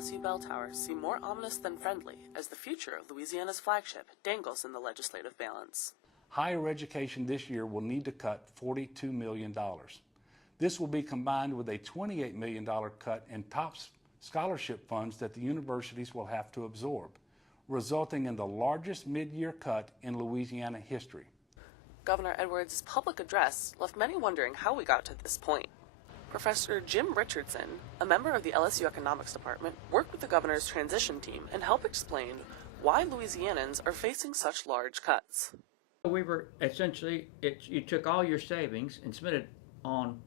LSU bell towers seem more ominous than friendly as the future of Louisiana's flagship dangles in the legislative balance. Higher education this year will need to cut $42 million. This will be combined with a $28 million cut in top scholarship funds that the universities will have to absorb, resulting in the largest mid-year cut in Louisiana history. Governor Edwards' public address left many wondering how we got to this point. Professor Jim Richardson, a member of the LSU Economics Department, worked with the governor's transition team and helped explain why Louisianans are facing such large cuts. We were essentially, you took all your savings and spent it on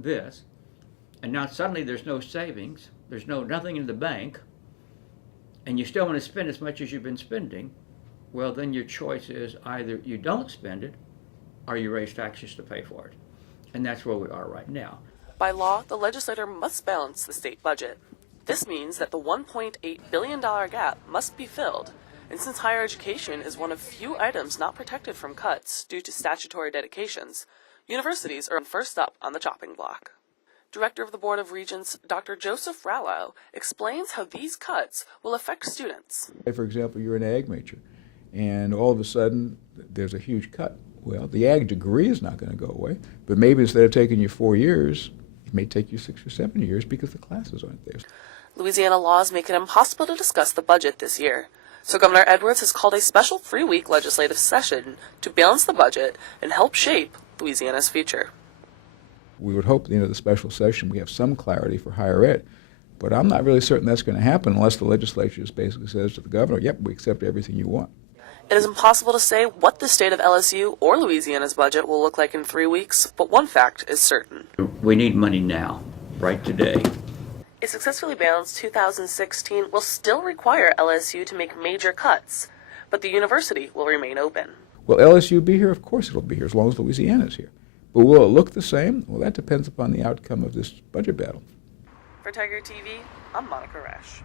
this, and now suddenly there's no savings, there's nothing in the bank, and you still want to spend as much as you've been spending. Well, then your choice is either you don't spend it or you raise taxes to pay for it. And that's where we are right now. By law, the legislature must balance the state budget. This means that the $1.8 billion gap must be filled, and since higher education is one of few items not protected from cuts due to statutory dedications, universities are first up on the chopping block. Director of the Board of Regents, Dr. Joseph Rallo, explains how these cuts will affect students. For example, you're an ag major, and all of a sudden there's a huge cut. Well, the ag degree is not going to go away, but maybe instead of taking you 4 years, it may take you 6 or 7 years because the classes aren't there. Louisiana laws make it impossible to discuss the budget this year, so Governor Edwards has called a special 3-week legislative session to balance the budget and help shape Louisiana's future. We would hope at the end of the special session we have some clarity for higher ed, but I'm not really certain that's going to happen unless the legislature just basically says to the governor, yep, we accept everything you want. It is impossible to say what the state of LSU or Louisiana's budget will look like in 3 weeks, but one fact is certain. We need money now, right today. A successfully balanced 2016 will still require LSU to make major cuts, but the university will remain open. Will LSU be here? Of course it will be here as long as Louisiana's here. But will it look the same? Well, that depends upon the outcome of this budget battle. For Tiger TV, I'm Monica Resch.